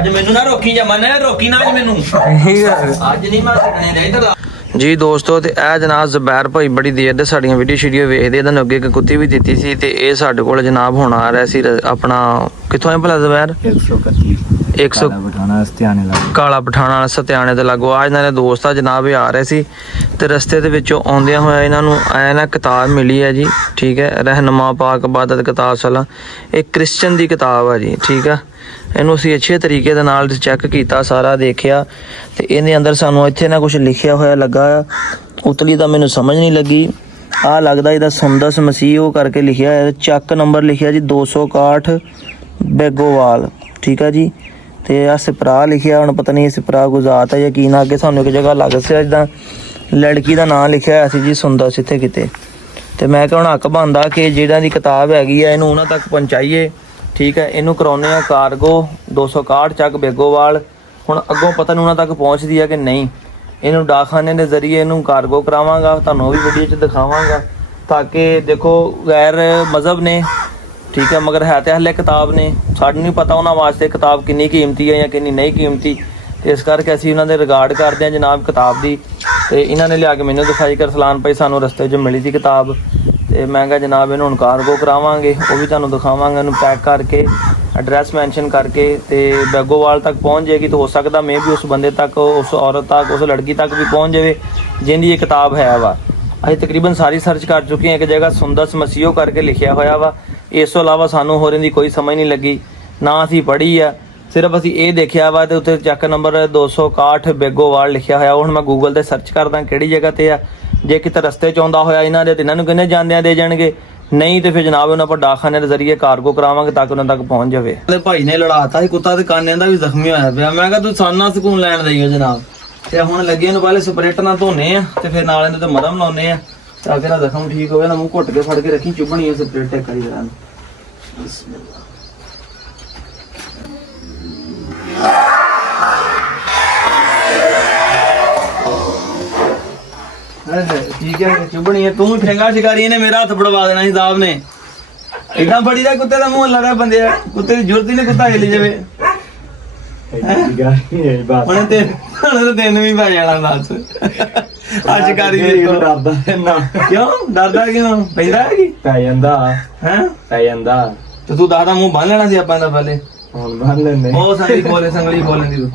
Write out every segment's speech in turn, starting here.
ਅੱਜ ਮੈਨੂੰ ਨਾ ਰੋਕੀ ਜਾ ਮਨ ਰੋਕੀ ਨਾ ਅੱਜ ਮੈਨੂੰ ਅੱਜ ਨਹੀਂ ਮੈਂ ਛੱਡਣੇ ਦੇ ਇਧਰ ਜੀ ਦੋਸਤੋ ਤੇ ਇਹ ਜਨਾਬ ਜ਼ਬੈਰ ਭਾਈ ਬੜੀ ਦੇਰ ਦੇ ਸਾਡੀਆਂ ਵੀਡੀਓ ਵੇਖਦੇ ਇਹਨਾਂ ਅੱਗੇ ਇੱਕ ਕੁੱਤੀ ਵੀ ਦਿੱਤੀ ਸੀ ਤੇ ਇਹ ਸਾਡੇ ਕੋਲ ਜਨਾਬ ਹੁਣ ਆ ਰਿਹਾ ਸੀ ਆਪਣਾ ਕਿੱਥੋਂ ਹੈ ਭਲਾ ਜ਼ਬੈਰ 100 ਕਾਲਾ ਪਠਾਣਾ ਸਤਿਆਣੇ ਦੇ ਲਾਗੋ ਆ ਇਹਨਾਂ ਦੇ ਦੋਸਤ ਆ ਜਨਾਬ ਇਹ ਆ ਰਹੇ ਸੀ ਤੇ ਰਸਤੇ ਦੇ ਵਿੱਚੋਂ ਆਉਂਦਿਆਂ ਹੋਇਆ ਇਹਨਾਂ ਨੂੰ ਐ ਨਾ ਕਿਤਾਬ ਮਿਲੀ ਹੈ ਜੀ ਠੀਕ ਹੈ ਰਹਿਨੁਮਾ ਪਾਕ ਇਬਾਦਤ ਕਿਤਾਬ ਸਲਾ ਇਹ ਕ੍ਰਿਸਚਨ ਦੀ ਕਿਤਾਬ ਆ ਜੀ ਠੀਕ ਆ ਇਹਨੂੰ ਅਸੀਂ ਅੱਛੇ ਤਰੀਕੇ ਦੇ ਨਾਲ ਚੈੱਕ ਕੀਤਾ ਸਾਰਾ ਦੇਖਿਆ ਤੇ ਇਹਦੇ ਅੰਦਰ ਸਾਨੂੰ ਇੱਥੇ ਨਾ ਕੁਝ ਲਿਖਿਆ ਹੋਇਆ ਲੱਗਾ ਆ ਉਤਲੀ ਤਾਂ ਮੈਨੂੰ ਸਮਝ ਨਹੀਂ ਲੱਗੀ ਆ ਲੱਗਦਾ ਇਹਦਾ ਸੁੰਦਸ ਮਸੀਹ ਉਹ ਕਰਕੇ ਲਿਖਿਆ ਹੈ ਚੱਕ ਨੰਬਰ ਲਿਖਿਆ ਜੀ 261 ਬੇਗੋਵਾਲ ਠੀਕ ਆ ਜੀ ਤੇ ਆ ਸਿਪਰਾ ਲਿਖਿਆ ਹੁਣ ਪਤਾ ਨਹੀਂ ਸਿਪਰਾ ਗੁਜ਼ਾਤ ਹੈ ਜਾਂ ਕੀ ਨਾ ਅੱਗੇ ਸਾਨੂੰ ਇੱਕ ਜਗ੍ਹਾ ਲੱਗ ਸੀ ਜਿੱਦਾਂ ਲੜਕੀ ਦਾ ਨਾਂ ਲਿਖਿਆ ਹੋਇਆ ਸੀ ਜੀ ਸੁੰਦਸ ਇੱਥੇ ਕਿਤੇ ਤੇ ਮੈਂ ਕਿਹਾ ਹੁਣ ਹੱਕ ਬਣਦਾ ਕਿ ਜਿਹੜਾ ਦੀ ਕਿਤਾਬ ਹੈਗੀ ਆ ਇਹਨੂੰ ਉਹਨਾਂ ਤੱਕ ਪਹੁੰਚਾਈਏ ਠੀਕ ਹੈ ਇਹਨੂੰ ਕਰਾਉਂਦੇ ਆ ਕਾਰਗੋ 261 ਚੱਕ ਬੇਗੋਵਾਲ ਹੁਣ ਅੱਗੋਂ ਪਤਾ ਨਹੀਂ ਉਹਨਾਂ ਤੱਕ ਪਹੁੰਚਦੀ ਆ ਕਿ ਨਹੀਂ ਇਹਨੂੰ ਡਾਕਖਾਨੇ ਦੇ ਜ਼ਰੀਏ ਇਹਨੂੰ ਕਾਰਗੋ ਕਰਾਵਾਂਗਾ ਤੁਹਾਨੂੰ ਉਹ ਵੀ ਵੀਡੀਓ 'ਚ ਦਿਖਾਵਾਂਗਾ ਤਾਂ ਕਿ ਦੇਖੋ ਗੈਰ ਮਜ਼ਹਬ ਨੇ ਠੀਕ ਹੈ ਮਗਰ ਹੈ ਤੇ ਹਲੇ ਕਿਤਾਬ ਨੇ ਸਾਨੂੰ ਨਹੀਂ ਪਤਾ ਉਹਨਾਂ ਵਾਸਤੇ ਕਿਤਾਬ ਕਿੰਨੀ ਕੀਮਤੀ ਹੈ ਜਾਂ ਕਿੰਨੀ ਨਹੀਂ ਕੀਮਤੀ ਤੇ ਇਸ ਕਰਕੇ ਅਸੀਂ ਉਹਨਾਂ ਦੇ ਰਿਗਾਰਡ ਕਰਦੇ ਹਾਂ ਜਨਾਬ ਕਿਤਾਬ ਦੀ ਤੇ ਇਹਨਾਂ ਨੇ ਲਿਆ ਕੇ ਮੈਨੂੰ ਦਿਖਾਈ ਕਰ ਸਲਾਨ ਭਾਈ ਸਾਨੂੰ ਰਸਤੇ 'ਚ ਮਿਲੀ ਸੀ ਕਿਤਾਬ ਤੇ ਮੈਂ ਕਿਹਾ ਜਨਾਬ ਇਹਨੂੰ ਹੁਣ ਕਾਰਗੋ ਕਰਾਵਾਂਗੇ ਉਹ ਵੀ ਤੁਹਾਨੂੰ ਦਿਖਾਵਾਂਗੇ ਇਹਨੂੰ ਪੈਕ ਕਰਕੇ ਐਡਰੈਸ ਮੈਂਸ਼ਨ ਕਰਕੇ ਤੇ ਬੈਗੋਵਾਲ ਤੱਕ ਪਹੁੰਚ ਜਾਏਗੀ ਤਾਂ ਹੋ ਸਕਦਾ ਮੈਂ ਵੀ ਉਸ ਬੰਦੇ ਤੱਕ ਉਸ ਔਰਤ ਤੱਕ ਉਸ ਲੜਕੀ ਤੱਕ ਵੀ ਪਹੁੰਚ ਜਾਵੇ ਜਿਹਦੀ ਇਹ ਕਿਤਾਬ ਹੈ ਵਾ ਅਸੀਂ ਤਕਰੀਬਨ ਸਾਰੀ ਸਰਚ ਕਰ ਚੁੱਕੇ ਹਾਂ ਇੱਕ ਜਗ੍ਹਾ ਸੁੰਦਸ ਮਸੀਹੋ ਕਰਕੇ ਲਿਖਿਆ ਹੋਇਆ ਵਾ ਇਸ ਤੋਂ ਇਲਾਵਾ ਸਾਨੂੰ ਹੋਰ ਇਹਦੀ ਕੋਈ ਸਮਝ ਨਹੀਂ ਲੱਗੀ ਨਾ ਅਸੀਂ ਪੜ੍ਹੀ ਆ ਸਿਰਫ ਅਸੀਂ ਇਹ ਦੇਖਿਆ ਵਾ ਤੇ ਉੱਤੇ ਚੱਕ ਨੰਬਰ 261 ਬੇਗੋਵਾਲ ਲਿਖਿਆ ਹੋਇਆ ਹੁਣ ਮੈਂ ਗੂਗਲ ਤੇ ਸਰਚ ਕਰਦਾ ਕਿਹੜੀ ਜਗ੍ਹਾ ਤੇ ਆ ਜੇ ਕਿਤੇ ਰਸਤੇ 'ਚ ਆਉਂਦਾ ਹੋਇਆ ਇਹਨਾਂ ਦੇ ਤੇ ਇਹਨਾਂ ਨੂੰ ਕਹਿੰਦੇ ਜਾਂਦਿਆਂ ਦੇ ਜਾਣਗੇ ਨਹੀਂ ਤੇ ਫਿਰ ਜਨਾਬ ਉਹਨਾਂ ਪਰ ਡਾਕਖਾਨੇ ਦੇ ਜ਼ਰੀਏ ਕਾਰਗੋ ਕਰਾਵਾਂਗੇ ਤਾਂ ਕਿ ਉਹਨਾਂ ਤੱਕ ਪਹੁੰਚ ਜਾਵੇ ਭਾਈ ਨੇ ਲੜਾਤਾ ਸੀ ਕੁੱਤਾ ਤੇ ਕਾਨਿਆਂ ਦਾ ਵੀ ਜ਼ਖਮੀ ਹੋਇਆ ਪਿਆ ਮੈਂ ਕਿਹਾ ਤੂੰ ਸਾਨਾ ਸਕੂਨ ਲੈਣ ਦਈਓ ਜਨਾਬ ਤੇ ਹੁਣ ਲੱਗੇ ਇਹਨੂੰ ਪਹਿਲੇ ਸਪਰੇਟ ਨਾਲ ਧੋਨੇ ਆ ਤੇ ਫਿਰ ਨਾਲ ਇਹਦੇ ਤੇ ਮਦਮ ਲਾਉਨੇ ਆ ਤਾਂ ਕਿ ਨਾ ਜ਼ਖਮ ਠੀਕ ਹੋਵੇ ਨਾ ਮੂੰਹ ਘੁੱਟ ਕੇ ਫੜ ਕੇ ਰੱਖੀ ਚੁੱਭਣੀ ਹੈ ਸਪਰੇਟ ਇੱਕ ਵਾਰੀ ਜਰਾ ठीक है चुभनी है तू ठेंगा शिकारी ने मेरा हथ फड़वा देना ही साहब ने इतना बड़ी दा कुत्ते दा मुंह लगा बंदे कुत्ते दी जरूरत ही नहीं कुत्ता हिल जावे ਹੁਣ ਤੇ ਦਿਨ ਵੀ ਪੈ ਜਾਣਾ ਦੱਸ ਆ ਸ਼ਿਕਾਰੀ ਡਰਦਾ ਨਾ ਕਿਉਂ ਡਰਦਾ ਕਿਉਂ ਪੈਂਦਾ ਹੈ ਕੀ ਪੈ ਜਾਂਦਾ ਹੈ ਪੈ ਜਾਂਦਾ ਤੇ ਤੂੰ ਦਾਦਾ ਮੂੰਹ ਬੰਨ ਲੈਣਾ ਸੀ ਆਪਾਂ ਦਾ ਪਹਿਲੇ ਹੁਣ ਬੰਨ ਲੈਣੇ ਉਹ ਸਾਰੀ ਕੋਲੇ ਸੰਗਲੀ ਖੋਲ ਲੈਂਦੀ ਤੂੰ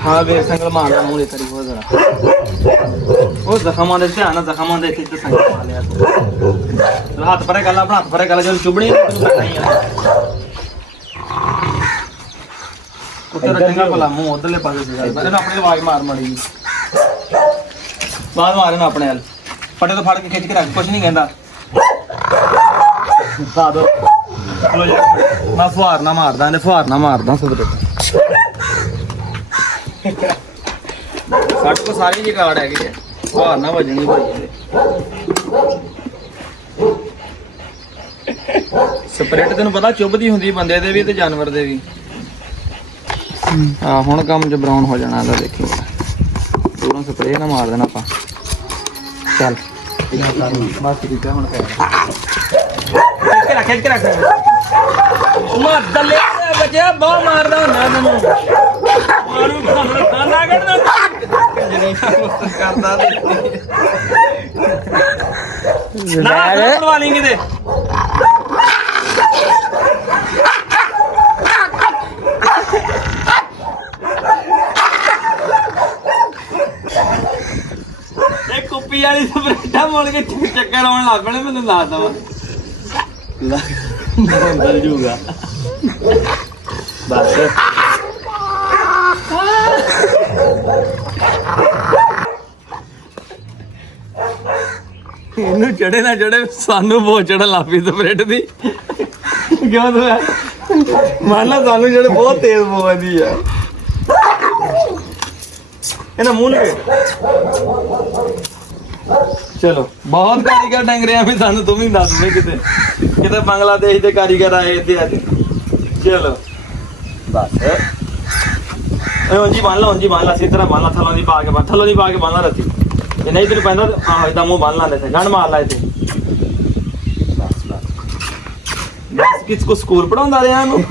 हाँ वे संगल मार मूले करी वो जरा वो जख्मां दे ध्यान जख्मां दे इथे संगल मार लिया हाथ परे गल अपना हाथ परे गल जब चुभनी नहीं है कुत्ते रंगा भला मुंह उधरले पासे से मैंने अपने आवाज मार मड़ी बात मारे ना अपने हल पटे तो फाड़ के खिंच के रख कुछ नहीं कहंदा सादो ਚਲੋ ਜੀ ਮੈਂ ਫੁਹਾਰਨਾ ਮਾਰਦਾ ਨੇ ਫੁਹਾਰਨਾ ਮਾਰਦਾ ਸਭਰੇ ਸਾਡੇ ਕੋ ਸਾਰੇ ਜੀ ਕਾਰਡ ਹੈਗੇ ਆ ਫੁਹਾਰਨਾ ਵੱਜਣੀ ਭਾਈ ਸਪਰੇਟ ਤੈਨੂੰ ਪਤਾ ਚੁੱਭਦੀ ਹੁੰਦੀ ਬੰਦੇ ਦੇ ਵੀ ਤੇ ਜਾਨਵਰ ਦੇ ਵੀ ਹਾਂ ਹੁਣ ਕੰਮ ਚ ਬਰਾਊਨ ਹੋ ਜਾਣਾ ਇਹਦਾ ਦੇਖੀ ਪੂਰਾ ਸਪਰੇ ਨਾ ਮਾਰ ਦੇਣਾ ਆਪਾਂ ਚੱਲ ਬਸ ਠੀਕ ਹੈ ਹੁਣ ਖਿੱਚ ਕੇ ਰੱਖ ਮਾਰ ਦਲੇ ਬੱਚਾ ਬਹੁਤ ਮਾਰਦਾ ਹੁੰਦਾ ਤੈਨੂੰ ਮਾਰੂ ਖਾਣਾ ਕੱਢਦਾ ਜਿਹੜੀ ਕਰਦਾ ਨਾ ਕਰਵਾ ਲਈ ਕਿਤੇ ਇਹ ਕੁੱਪੀ ਵਾਲੀ ਸਪਰੇਟਾ ਮੋਲ ਕੇ ਚੱਕਰ ਆਉਣ ਲੱਗ ਪੈਣੇ ਮੈਨੂੰ ਦੱਸਦਾ ਵਾ अंदर जूगा बस ਇਹਨੂੰ ਚੜੇ ਨਾ ਚੜੇ ਸਾਨੂੰ ਬਹੁਤ ਚੜਨ ਲੱਗ ਪਈ ਸਪਰੇਟ ਦੀ ਕਿਉਂ ਤੂੰ ਮੰਨ ਲਾ ਸਾਨੂੰ ਜਿਹੜੇ ਬਹੁਤ ਤੇਜ਼ ਬੋਲਦੀ ਆ ਇਹਨਾਂ ਮੂੰਹ ਲਗੇ ਚਲੋ ਬਹੁਤ ਕਾਰੀਗਰ ਡੰਗ ਰਿਹਾ ਵੀ ਸਾਨੂੰ ਤੂੰ ਵੀ ਦੱਸ ਦੇ ਕਿਤੇ ਕਿਤੇ ਬੰਗਲਾਦੇਸ਼ ਦੇ ਕਾਰੀਗਰ ਆਏ ਇੱਥੇ ਅੱਜ ਚਲੋ ਬਸ ਉਂਜੀ ਬੰਨ ਲਾ ਇਸੇ ਤਰ੍ਹਾਂ ਬੰਨ ਲਾ ਥੱਲੋਂ ਦੀ ਪਾ ਕੇ ਬੰਨ ਲਾ ਰੱਤੀ ਜੇ ਨਹੀਂ ਤੈਨੂੰ ਪੈਂਦਾ ਆਹ ਇਦਾਂ ਮੂੰਹ ਬੰਨ ਲਾ ਲੈ ਤੇ ਗੰਢ ਮਾਰ ਲਾ ਇੱਥੇ ਬਸ ਕਿਸ ਕੋ ਸਕੂਲ ਪੜਾਉਂਦਾ ਰਿਹਾ ਇਹਨੂੰ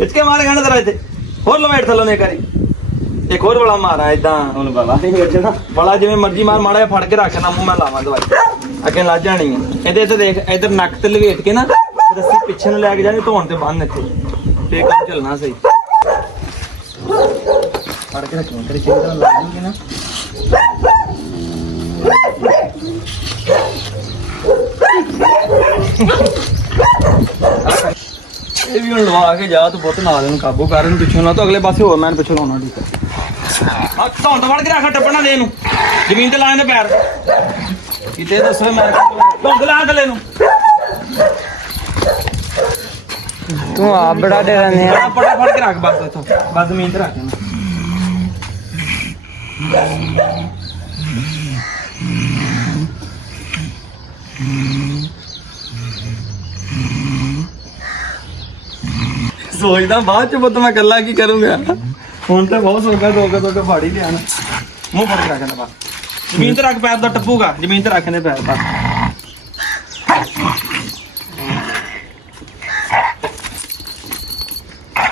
ਇੱਥੇ ਮਾਰੇ ਗੰਢ ਤੇਰਾ ਇੱਥੇ ਹੋਰ ਲਵੇਟ ਥੱਲੋਂ ਨੇ ਕਰੀ ਇੱਕ ਹੋਰ ਬੜਾ ਮਾਰਾ ਇਦਾਂ ਹੁਣ ਬਲਾ ਨਹੀਂ ਵੇਚਣਾ ਬੜਾ ਜਿਵੇਂ ਮਰਜ਼ੀ ਮਾਰ ਮਾੜਾ ਜਿਹਾ ਫੜ ਕੇ ਰੱਖ ਨਾ ਮੂੰਹ ਮੈਂ ਲਾਵਾਂ ਦਵਾਈ ਅੱਗੇ ਲੱਜ ਜਾਣੀ ਹੈ ਇਹਦੇ ਤੇ ਦੇਖ ਇਧਰ ਨੱਕ ਤੇ ਲਵੇਟ ਕੇ ਨਾ ਰੱਸੀ ਪਿੱਛੇ ਨੂੰ ਲੈ ਕੇ ਜਾਣੀ ਧੋਣ ਤੇ ਬੰਨ ਇੱਥੇ ਫੇਰ ਕੰਮ ਚੱਲਣਾ ਸਹੀ ਫੜ ਕੇ ਰੱਖੋ ਤੇਰੇ ਚੰਗੀ ਤਰ੍ਹਾਂ ਲਾ ਲੂੰਗੀ ਨਾ ਇਹ ਵੀ ਹੁਣ ਲਵਾ ਕੇ ਜਾ ਤੂੰ ਪੁੱਤ ਨਾਲ ਇਹਨੂੰ ਕਾਬੂ ਕਰ ਇਹਨੂੰ ਪਿੱਛੋਂ ਲਾ ਤੂੰ ਅਗਲੇ ਪਾਸੇ ਹੋਰ ਮੈਂ ਪਿੱਛੋਂ ਲਾਉਣਾ ਠੀਕ ਹੈ ਆ ਧੌਣ ਤੋਂ ਵੜ ਕੇ ਰੱਖ ਟੱਪਣਾ ਦੇ ਇਹਨੂੰ ਜ਼ਮੀਨ ਤੇ ਲਾ ਇਹਦੇ ਪੈਰ ਕਿਤੇ ਦੱਸੋ ਮੈਂ ਧੌਣ ਲਾ ਥੱਲੇ ਨੂੰ ਤੂੰ ਆਪ ਬੜਾ ਦੇ ਰਹਿੰਦੇ ਆ ਪੜਾ ਫੜ ਕੇ ਰੱਖ ਬਸ ਇੱਥੋਂ ਬਸ ਜ਼ਮੀਨ ਤੇ ਰੱਖ ਇਹਨੂੰ ਸੋਚਦਾ ਬਾਅਦ ਚ ਪੁੱਤ ਮੈਂ ਇਕੱਲਾ ਕੀ ਕਰੂੰਗਾ ਹੁਣ ਤਾਂ ਬਹੁਤ ਸੌਖਾ ਦੋ ਕੇ ਫਾੜੀ ਲਿਆ ਨਾ ਮੂੰਹ ਫੜ ਕੇ ਰੱਖਣਾ ਬਸ ਜ਼ਮੀਨ ਤੇ ਰੱਖ ਪੈਰ ਦਾ ਟੱਪੂਗਾ ਜ਼ਮੀਨ ਤੇ ਰੱਖਣੇ ਪੈਰ ਬਸ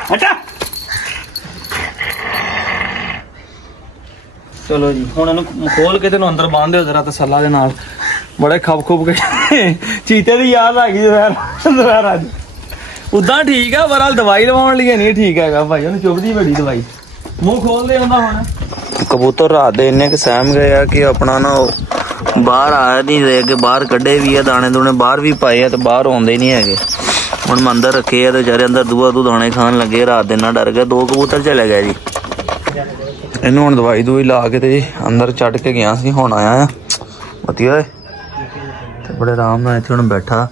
ਹਟਾ ਚਲੋ ਜੀ ਹੁਣ ਇਹਨੂੰ ਖੋਲ ਕੇ ਤੈਨੂੰ ਅੰਦਰ ਬੰਨ ਦਿਓ ਜ਼ਰਾ ਤਸੱਲਾ ਦੇ ਨਾਲ ਬੜੇ ਖੱਪ ਕੇ ਚੀਤੇ ਦੀ ਯਾਦ ਆ ਗਈ ਦੁਪਹਿਰ ਅੱਜ ਉਦਾਂ ਠੀਕ ਆ ਪਰ ਦਵਾਈ ਲਵਾਉਣ ਲਈ ਨਹੀਂ ਠੀਕ ਹੈਗਾ ਭਾਈ ਉਹਨੂੰ ਚੁੱਭਦੀ ਬੜੀ ਦਵਾਈ ਮੂੰਹ ਖੋਲ ਦੇ ਹੁੰਦਾ ਹੁਣ ਕਬੂਤਰ ਰਾਤ ਦੇ ਇੰਨੇ ਕਿ ਸਹਿਮ ਗਏ ਆ ਕਿ ਆਪਣਾ ਨਾ ਬਾਹਰ ਆ ਨਹੀਂ ਰਹੇ ਕਿ ਬਾਹਰ ਕੱਢੇ ਵੀ ਆ ਦਾਣੇ ਦੂਣੇ ਬਾਹਰ ਵੀ ਪਾਏ ਆ ਤੇ ਬਾਹਰ ਆਉਂਦੇ ਨਹੀਂ ਹੈਗੇ ਹੁਣ ਮੈਂ ਅੰਦਰ ਰੱਖੇ ਆ ਤੇ ਵਿਚਾਰੇ ਅੰਦਰ ਦੂਆ ਦਾਣੇ ਖਾਣ ਲੱਗੇ ਰਾਤ ਦੇ ਨਾਲ ਡਰ ਗਏ 2 ਕਬੂਤਰ ਚਲੇ ਗਏ ਜੀ ਇਹਨੂੰ ਹੁਣ ਦਵਾਈ ਦੂਈ ਲਾ ਕੇ ਤੇ ਅੰਦਰ ਛੱਡ ਕੇ ਗਿਆ ਸੀ ਹੁਣ ਆਇਆ ਆ ਵਧੀਆ ਤੇ ਬੜੇ ਆਰਾਮ ਨਾਲ ਇੱਥੇ ਹੁਣ ਬੈਠਾ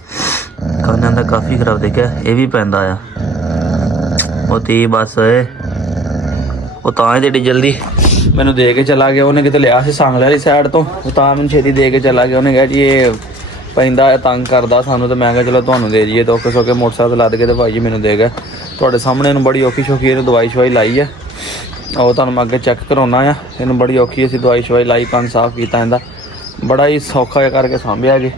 ਕੰਨਾਂ ਦਾ ਕਾਫੀ ਖਰਾਬ ਦੇਖਿਆ ਇਹ ਵੀ ਪੈਂਦਾ ਆ ਉਹ ਤੀ ਬਸ ਉਹ ਤਾਂ ਹੀ ਤੇ ਜਲਦੀ ਮੈਨੂੰ ਦੇ ਕੇ ਚਲਾ ਗਿਆ ਉਹਨੇ ਕਿਤੇ ਲਿਆ ਸੀ ਸਾਂਗਲੇ ਵਾਲੀ ਸਾਈਡ ਤੋਂ ਉਹ ਤਾਂ ਮੈਨੂੰ ਛੇਤੀ ਦੇ ਕੇ ਚਲਾ ਗਿਆ ਉਹਨੇ ਕਿਹਾ ਜੀ ਇਹ ਪੈਂਦਾ ਤੰਗ ਕਰਦਾ ਸਾਨੂੰ ਤੇ ਮੈਂ ਕਿਹਾ ਚਲੋ ਤੁਹਾਨੂੰ ਦੇ ਜੀਏ ਤਾਂ ਔਖੇ ਸੌਖੇ ਮੋਟਰਸਾਈਕਲ ਲੱਦ ਕੇ ਤੇ ਭਾਈ ਜੀ ਮੈਨੂੰ ਦੇ ਗਿਆ ਤੁਹਾਡੇ ਸਾਹਮਣੇ ਇਹਨੂੰ ਬੜੀ ਔਖੀ ਸ਼ੌਖੀ ਇਹਨੂੰ ਦਵਾਈ ਸ਼ਵਾਈ ਲਾਈ ਆ ਉਹ ਤੁਹਾਨੂੰ ਮੈਂ ਅੱਗੇ ਚੈੱਕ ਕਰਾਉਣਾ ਆ ਇਹਨੂੰ ਬੜੀ ਔਖੀ ਅਸੀਂ ਦਵਾਈ ਸ਼ਵਾਈ ਲਾਈ ਕੰਨ ਸਾਫ਼ ਕੀਤਾ ਇਹਦਾ ਬੜਾ ਹੀ ਸੌਖਾ ਜਿਹਾ ਕਰਕੇ ਸਾਂਭਿਆ ਜੀ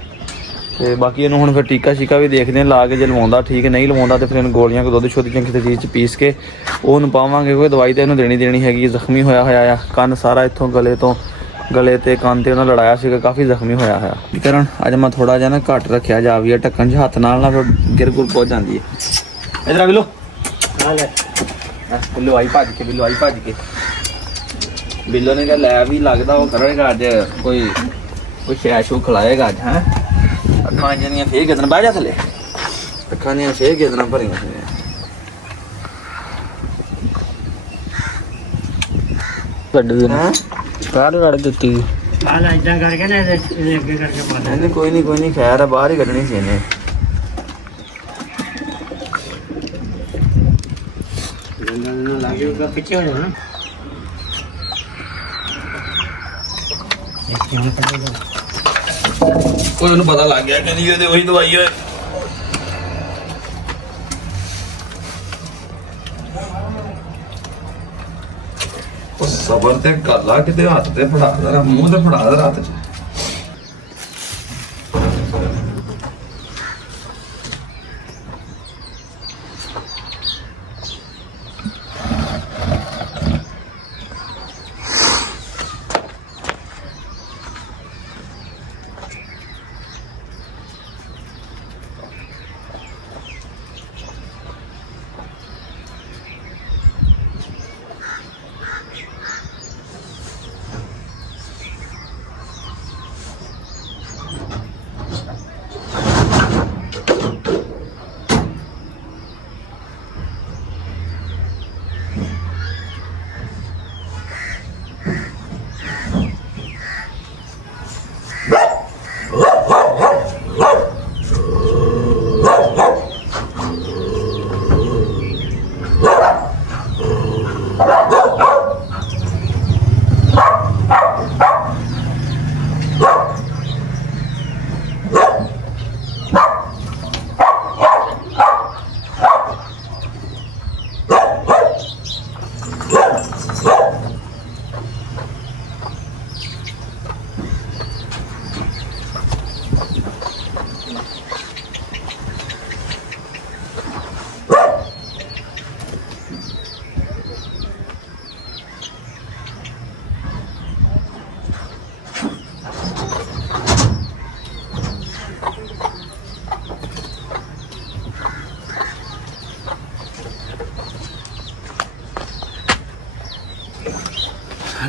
ਤੇ ਬਾਕੀ ਇਹਨੂੰ ਹੁਣ ਫਿਰ ਟੀਕਾ ਸ਼ੀਕਾ ਵੀ ਦੇਖਦੇ ਹਾਂ ਲਾ ਕੇ ਜੇ ਲਵਾਉਂਦਾ ਠੀਕ ਨਹੀਂ ਲਵਾਉਂਦਾ ਤੇ ਫਿਰ ਇਹਨੂੰ ਗੋਲੀਆਂ ਕੋ ਦੁੱਧ ਸ਼ੁੱਧ ਜਾਂ ਕਿਸੇ ਚੀਜ਼ 'ਚ ਪੀਸ ਕੇ ਉਹਨੂੰ ਪਾਵਾਂਗੇ ਕੋਈ ਦਵਾਈ ਤਾਂ ਇਹਨੂੰ ਦੇਣੀ ਹੈਗੀ ਜ਼ਖਮੀ ਹੋਇਆ ਆ ਕੰਨ ਸਾਰਾ ਇੱਥੋਂ ਗਲੇ ਤੇ ਕੰਨ ਤੇ ਉਹਨਾਂ ਲੜਾਇਆ ਸੀਗਾ ਕਾਫੀ ਜ਼ਖਮੀ ਹੋਇਆ ਕੀ ਕਰਨ ਅੱਜ ਮੈਂ ਥੋੜਾ ਜਿਹਾ ਨਾ ਘੱਟ ਰੱਖਿਆ ਜਾ ਵੀ ਢੱਕਣ 'ਚ ਹੱਥ ਨਾਲ ਨਾ ਫਿਰ ਗਿਰ ਗੁਰ ਪਹੁੰਚ ਜਾਂਦੀ ਹੈ ਇਧਰ ਆ ਬਿੱਲੋ ਬਿੱਲੋ ਆਈ ਭੱਜ ਕੇ ਬਿੱਲੋ ਨੇ ਕਿਹਾ ਲੈ ਵੀ ਲੱਗਦਾ ਉਹ ਕਰੇਗਾ ਅੱਜ ਕੋਈ ਸ਼ੈਸ਼ੂ ਖਿਲਾਏਗਾ ਅੱਜ ਹੈ ਅੱਖਾਂ ਜਿਹੜੀਆਂ ਫੇਰ ਕਿਦਨ ਬਹਿ ਜਾ ਥੱਲੇ ਅੱਖਾਂ ਦੀਆਂ ਫੇਰ ਕਿਦਨ ਭਰੀਆਂ ਹੋਈਆਂ ਵੱਡੀ ਨਾ ਕੱਢ ਦਿੱਤੀ ਹਾਲ ਇਦਾਂ ਕਰਕੇ ਨਾ ਇਹਦੇ ਅੱਗੇ ਕਰਕੇ ਪਾ ਨਹੀਂ ਕੋਈ ਨਹੀਂ ਖੈਰ ਆ ਬਾਹਰ ਹੀ ਕੱਢਣੀ ਸੀ ਇਹਨੇ ਨਾ ਲਾਗੇ ਉਹਦਾ ਪਿੱਛੇ ਹੋ ਜਾਣਾ ਕੋਈ ਉਹਨੂੰ ਪਤਾ ਲੱਗ ਗਿਆ ਕਹਿੰਦੀ ਉਹਦੇ ਉਹੀ ਦਵਾਈ ਹੋਏ ਉਹ ਸਬਰ ਤੇ ਗੱਲਾਂ ਕਿਤੇ ਹੱਥ ਤੇ ਫੜਾ ਦੇ ਮੂੰਹ ਤੇ ਫੜਾ ਦੇ ਹੱਥ 'ਚ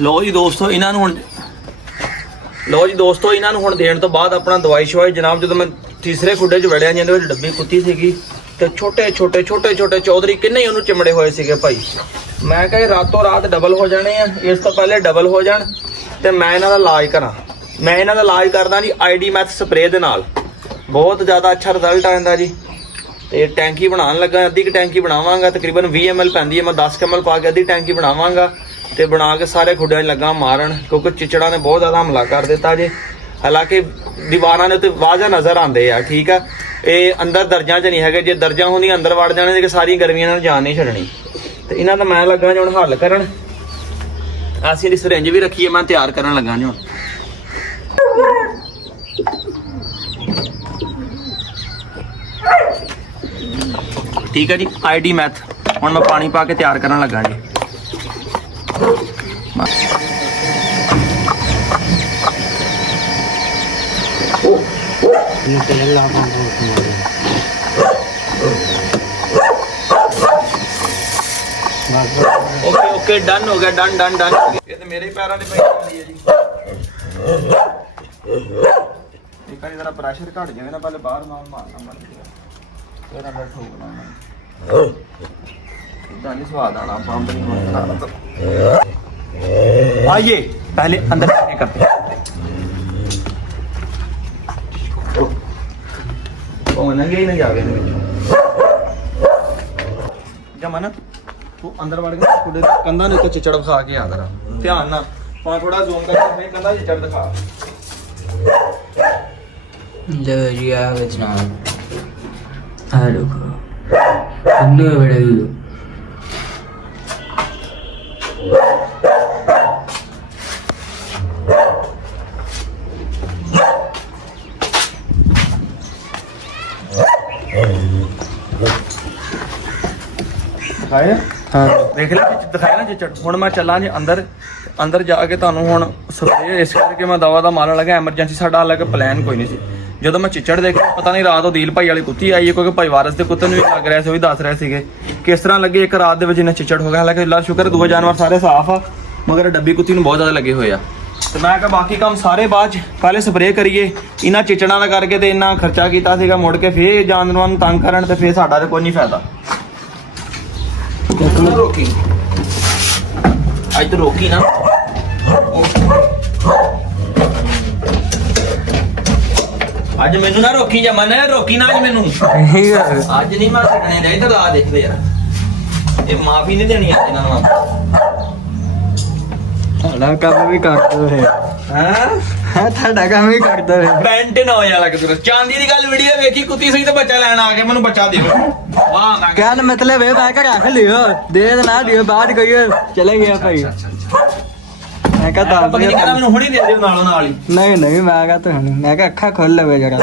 ਲੋ ਜੀ ਦੋਸਤੋ ਇਹਨਾਂ ਨੂੰ ਹੁਣ ਦੇਣ ਤੋਂ ਬਾਅਦ ਆਪਣਾ ਦਵਾਈ ਸ਼ਵਾਈ ਜਨਾਬ, ਜਦੋਂ ਮੈਂ ਤੀਸਰੇ ਖੁੱਡੇ 'ਚ ਵੜਿਆ ਜਿਹਦੇ ਵਿੱਚ ਡੱਬੀ ਕੁੱਤੀ ਸੀਗੀ ਤੇ ਛੋਟੇ ਛੋਟੇ ਚੌਧਰੀ ਕਿੰਨੇ ਹੀ ਉਹਨੂੰ ਚਿਮੜੇ ਹੋਏ ਸੀਗੇ ਭਾਈ। ਮੈਂ ਕਿਹਾ ਇਹ ਰਾਤੋਂ ਰਾਤ ਡਬਲ ਹੋ ਜਾਣੇ ਆ, ਇਸ ਤੋਂ ਪਹਿਲੇ ਡਬਲ ਹੋ ਜਾਣ ਤੇ ਮੈਂ ਇਹਨਾਂ ਦਾ ਇਲਾਜ ਕਰਾਂ। ਮੈਂ ਇਹਨਾਂ ਦਾ ਇਲਾਜ ਕਰਦਾ ਜੀ ਆਈਡੀ ਮੈਥ ਸਪਰੇਅ ਦੇ ਨਾਲ, ਬਹੁਤ ਜ਼ਿਆਦਾ ਅੱਛਾ ਰਿਜ਼ਲਟ ਆਉਂਦਾ ਜੀ। ਤੇ ਟੈਂਕੀ ਬਣਾਉਣ ਲੱਗਾ, ਅੱਧੀ ਕੁ ਟੈਂਕੀ ਬਣਾਵਾਂਗਾ, ਤਕਰੀਬਨ 20 ml ਪੈਂਦੀ ਹੈ, ਮੈਂ 10 ml ਪਾ ਕੇ ਅੱਧੀ ਟੈਂਕੀ ਬਣਾਵਾਂਗਾ ਤੇ ਬਣਾ ਕੇ ਸਾਰੇ ਖੁੱਡਿਆਂ 'ਚ ਲੱਗਾ ਮਾਰਨ, ਕਿਉਂਕਿ ਚਿਚੜਾਂ ਨੇ ਬਹੁਤ ਜ਼ਿਆਦਾ ਹਮਲਾ ਕਰ ਦਿੱਤਾ ਜੇ। ਹਾਲਾਂਕਿ ਦੀਵਾਰਾਂ ਦੇ ਉੱਤੇ ਵਾਜ਼ਾ ਨਜ਼ਰ ਆਉਂਦੇ ਆ, ਠੀਕ ਆ, ਇਹ ਅੰਦਰ ਦਰਜਾਂ 'ਚ ਨਹੀਂ ਹੈਗੇ। ਜੇ ਦਰਜਾਂ ਹੁੰਦੀਆਂ ਅੰਦਰ ਵੜ ਜਾਣੇ ਕਿ ਸਾਰੀ ਗਰਮੀਆਂ ਨਾਲ ਜਾਨ ਨਹੀਂ ਛੱਡਣੀ। ਤੇ ਇਹਨਾਂ ਦਾ ਮੈਂ ਲੱਗਾ ਜੀ ਹੁਣ ਹੱਲ ਕਰਨ। ਅਸੀਂ ਦੀ ਸਿਰਿੰਜ ਵੀ ਰੱਖੀ ਹੈ, ਮੈਂ ਤਿਆਰ ਕਰਨ ਲੱਗਾ ਜੀ ਹੁਣ। ਠੀਕ ਹੈ ਜੀ, ਆਈਡੀ ਮੈਥ ਹੁਣ ਮੈਂ ਪਾਣੀ ਪਾ ਕੇ ਤਿਆਰ ਕਰਨ ਲੱਗਾ ਜੀ। ਓਕੇ ਡਨ ਹੋ ਗਿਆ, ਡਨ ਇਹ ਤੇ ਮੇਰੇ ਪੈਰਾਂ 'ਤੇ ਪਈ ਜਾਂਦੀ ਹੈ ਜੀ। ਇੱਕ ਵਾਰੀ ਜਰਾ ਪ੍ਰੈਸ਼ਰ ਘਟ ਜਾਵੇ ਨਾ, ਪਹਿਲੇ ਬਾਹਰ ਨਾਲ ਮਾਰਨਾ ਮਰ ਗਿਆ, ਫਿਰ ਅੰਦਰ ਠੋਕਣਾ ਮੈਂ। इतना नहीं स्वाद आना, पंप नहीं होना। आइए पहले अंदर करते हैं। नंगे ही नहीं आ गए जमन तू अंदर वड़ के कुड़े कंधा ने तो चिचड़ खा के आ करा, ध्यान ना वहां थोड़ा जूम करके कंधा चिचड़ दिखा। लो जी आ बचना आ रुको अन्नू बड़ा ਦਿਖਾਇਆ ਦੇਖ ਲੈ ਦਿਖਾਇਆ ਨਾ ਚਿੱਚੜ। ਹੁਣ ਮੈਂ ਚੱਲਾਂ ਜੀ ਅੰਦਰ ਜਾ ਕੇ ਤੁਹਾਨੂੰ ਹੁਣ ਸਪਰੇਅ, ਇਸ ਕਰਕੇ ਮੈਂ ਦਵਾ ਦਾ ਮਾਰਨ ਲੱਗਾ। ਐਮਰਜੈਂਸੀ ਸਾਡਾ ਅਲੱਗ ਪਲਾਨ ਕੋਈ ਨਹੀਂ ਸੀ। ਜਦੋਂ ਮੈਂ ਚਿੱਚੜ ਦੇਖਿਆ, ਪਤਾ ਨਹੀਂ ਰਾਤ ਉਹ ਦੀਲ ਭਾਈ ਵਾਲੀ ਕੁੱਤੀ ਆਈ ਹੈ, ਕਿਉਂਕਿ ਭਾਈ ਵਾਰਸ ਦੇ ਕੁੱਤੇ ਨੂੰ ਵੀ ਲੱਗ ਰਿਹਾ ਸੀ, ਉਹ ਵੀ ਦੱਸ ਰਹੇ ਸੀਗੇ ਕਿਸ ਤਰ੍ਹਾਂ ਲੱਗੇ ਇੱਕ ਰਾਤ ਦੇ ਵਿੱਚ ਇਹਨਾਂ ਚਿੱਚੜ ਹੋ ਗਿਆ। ਹਾਲਾਂਕਿ ਅੱਲਾ ਸ਼ੁਕਰ ਦੂਏ ਜਾਨਵਰ ਸਾਰੇ ਸਾਫ਼ ਆ, ਮਗਰ ਡੱਬੀ ਕੁੱਤੀ ਨੂੰ ਬਹੁਤ ਜ਼ਿਆਦਾ ਲੱਗੇ ਹੋਏ ਆ। ਤੇ ਮੈਂ ਕਿਹਾ ਬਾਕੀ ਕੰਮ ਸਾਰੇ ਬਾਅਦ 'ਚ, ਪਹਿਲੇ ਸਪਰੇਅ ਕਰੀਏ। ਇਹਨਾਂ ਚਿੱਚੜਾਂ ਦਾ ਕਰਕੇ ਤੇ ਇੰਨਾ ਖਰਚਾ ਕੀਤਾ ਸੀਗਾ, ਮੁੜ ਕੇ ਫੇਰ ਜਾਨਵਰਾਂ ਨੂੰ ਤੰਗ ਕਰਨ ਤੇ ਫੇਰ ਸਾਡਾ ਤੇ ਕੋਈ ਨਹੀਂ ਫਾਇਦਾ। ਰੋਕੀ ਅੱਜ ਤਾਂ ਰੋਕੀ ਨਾ, ਅੱਜ ਮੈਨੂੰ ਨਾ ਰੋਕੀ ਜਾ ਮਨ, ਰੋਕੀ ਨਾ ਅੱਜ ਮੈਨੂੰ। ਅੱਜ ਨਹੀਂ ਮੈਂ ਛੱਡਣੇ ਦੇ, ਇੱਧਰ ਆ ਦੇਖਦੇ ਯਾਰ, ਇਹ ਮਾਫੀ ਨਹੀਂ ਦੇਣੀ ਅੱਜ ਇਹਨਾਂ ਨੂੰ। ਤੁਹਾਡਾ ਕੰਮ ਵੀ ਕਰ ਦੋ ਹੈ ਤੁਹਾਡਾ ਕੰਮ ਵੀ ਕਰ ਦੋ ਹੈ। ਬੈਂਟ ਨਾ ਹੋਇਆ ਲੱਗ ਤੂੰ ਚਾਂਦੀ ਦੀ ਗੱਲ ਵੀਡੀਓ ਵੇਖੀ, ਕੁੱਤੀ ਸਹੀ ਤੇ ਬੱਚਾ ਲੈਣ ਆ ਕੇ ਮੈਨੂੰ ਬੱਚਾ ਦੇ ਵਾਹ ਮੈਂ क्या मतलब है मैं रख लियो दे ना दियो बाद कहियो चले गया भाई। मैं कहा दाल ਪਤਾ ਨਹੀਂ ਕਹਿੰਦਾ ਮੈਨੂੰ ਹੁਣੀ ਦੇ ਦਿਓ ਨਾਲੋਂ ਨਾਲ ਹੀ। नहीं नहीं मैं कहा तो नहीं, मैं कहा अखा खोल ले जरा।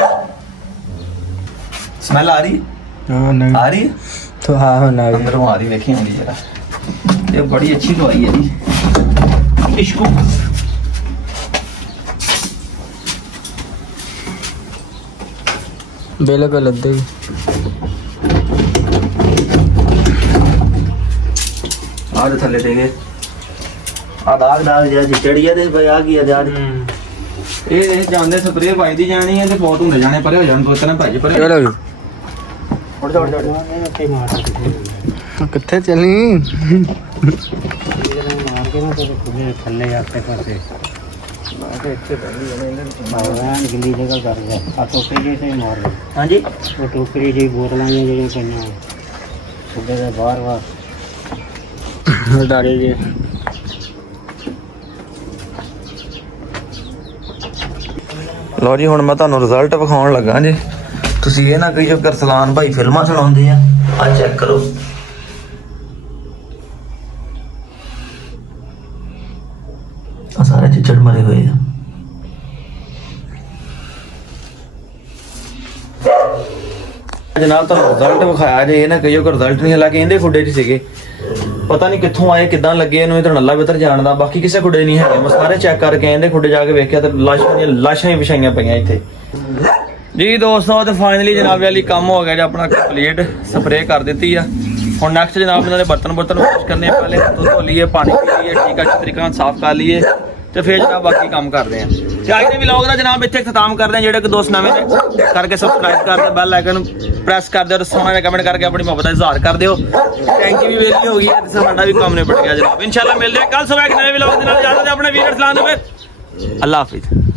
ਸਮੈਲ ਆ ਰਹੀ हां नहीं ਆ ਰਹੀ तो हाँ होना भी ਅੰਦਰੋਂ ਆ ਰਹੀ ਵੇਖੀ ਹੁੰਦੀ ਜਰਾ। ਇਹ ਬੜੀ ਅੱਛੀ ਦਵਾਈ ਹੈ ਜੀ, ਇਸ਼ਕੂ। बिल्कुल अद्दे ਆਹ ਥੱਲੇ ਦੇ ਗਏ ਆ ਦਾਗ ਜਿਹੜਾ ਚਿਚੜੀਆ ਦੇ ਪਈ ਆ ਕੀ ਆ ਯਾਰ। ਇਹ ਜਾਂਦੇ ਸਪਰੇਅ ਪਾਈ ਦੀ ਜਾਣੀ ਹੈ ਤੇ ਬਹੁਤ ਹੁੰਦੇ ਜਾਣੇ, ਪਰੇ ਹੋ ਜਾਣ ਦੋ ਤਿੰਨ ਭਾਜੀ ਪਰੇ। चलो ਉੜ ਜਾ किथे चली ਮਾਰ ਕੇ ਨਾ ਤੇ ਖੁੱਲੇ ਥੱਲੇ ਆਸੇ ਪਾਸੇ ਭਗਵਾਨ ਗਿੱਲੀ ਜਗ੍ਹਾ ਕਰ ਗਿਆ। ਆ ਟੋਕਰੀ ਜਿਹੀ ਤੇ ਮਾਰ ਦੇ। ਹਾਂਜੀ ਉਹ ਟੋਕਰੀ ਜਿਹੀ ਬੋਤਲਾਂ ਜਿਹੜੀਆਂ ਪਈਆਂ ਉਹਦੇ ਦੇ ਬਾਹਰ डाले जी ਲੋ ਜੀ ਹੁਣ ਮੈਂ ਤੁਹਾਨੂੰ ਰਿਜ਼ਲਟ ਵਿਖਾਉਣ ਲੱਗਾ ਜੀ। ਤੁਸੀਂ ਇਹ ਨਾ ਕਹੀਓ ਕਰਸਲਾਨ ਭਾਈ ਫਿਲਮਾਂ ਸੁਣਾਉਂਦੇ ਆ। ਆ ਚੈੱਕ ਕਰੋ, ਆ ਸਾਰੇ ਚਿੱਚੜ ਮਰੇ ਹੋਏ ਆ। ਜਨਾਬ ਤੁਹਾਨੂੰ ਰਿਜ਼ਲਟ ਵਿਖਾਇਆ ਜੇ, ਇਹ ਨਾ ਕਹੀਓ ਕਿ ਰਿਜ਼ਲਟ ਨਹੀਂ, ਹਾਲਾਂਕਿ ਇਹਦੇ ਖੁੱਡੇ 'ਚ ਸੀਗੇ, ਪਤਾ ਨਹੀਂ ਕਿੱਥੋਂ ਆਏ ਕਿੱਦਾਂ ਲੱਗੇ, ਇਹਨੂੰ ਇਹ ਤਾਂ ਨੱਲਾ ਬਿੱਤਰ ਜਾਣਦਾ। ਬਾਕੀ ਕਿਸੇ ਖੁੱਡੇ ਨਹੀਂ ਹੈਗੇ, ਮੈਂ ਸਾਰੇ ਚੈੱਕ ਕਰਕੇ ਇਹਦੇ ਖੁੱਡੇ ਜਾ ਕੇ ਵੇਖਿਆ ਤੇ ਲਾਸ਼ਾਂ ਹੀ ਵਿਛਾਈਆਂ ਪਈਆਂ ਇੱਥੇ ਜੀ। ਦੋਸਤੋ ਤੇ ਫਾਈਨਲੀ ਜਨਾਬ ਵਾਲੀ ਕੰਮ ਹੋ ਗਿਆ ਜੀ ਆਪਣਾ ਕੰਪਲੀਟ, ਸਪਰੇਅ ਕਰ ਦਿੱਤੀ ਆ ਹੁਣ ਨੈਕਸਟ ਜਨਾਬ ਇਹਨਾਂ ਦੇ ਬਰਤਨ ਵਾਸ਼ ਕਰਨੇ ਆ, ਪਹਿਲੇ ਹੱਥ ਧੋ ਲਈਏ, ਪਾਣੀ ਪੀ ਲਈਏ, ਠੀਕ ਅੱਛੇ ਤਰੀਕੇ ਨਾਲ ਸਾਫ਼ ਕਰ ਲਈਏ ਤੇ ਫਿਰ ਜਨਾਬ ਬਾਕੀ ਕੰਮ ਕਰਦੇ ਆ। ਤੇ ਅੱਜ ਦੇ ਵਲੌਗ ਦਾ ਜਨਾਬ ਇੱਥੇ ਖਤਮ ਕਰਦੇ ਆ। ਜਿਹੜੇ ਕਿ ਦੋਸਤ ਨਵੇਂ ਨੇ ਕਰਕੇ ਸਬਸਕ੍ਰਾਈਬ ਕਰ ਦਿਓ, ਬੈਲ ਆਈਕਨ ਪ੍ਰੈਸ ਕਰ ਦਿਓ ਤੇ ਸੋਹਣਾ ਜਿਹਾ ਕਮੈਂਟ ਕਰਕੇ ਆਪਣੀ ਮੁਹੱਬਤ ਦਾ ਇਜ਼ਹਾਰ ਕਰ ਦਿਓ। ਟੈਂਕੀ ਵੀ ਵੇਲੀ ਹੋ ਗਈ ਹੈ ਤੇ ਸਾਡਾ ਵੀ ਕੰਮ ਨਿਬੜ ਗਿਆ ਜਨਾਬ। ਇਨਸ਼ਾਅੱਲਾ ਮਿਲਦੇ ਆ ਕੱਲ ਸਵੇਰ ਇੱਕ ਨਵੇਂ ਵਲੌਗ ਦੇ ਨਾਲ। ਇਜਾਜ਼ਤ ਹੈ ਆਪਣੇ ਵੀਰ ਇਸਲਾਮ ਨੂੰ। ਫਿਰ ਅੱਲਾਹ ਹਾਫਿਜ਼।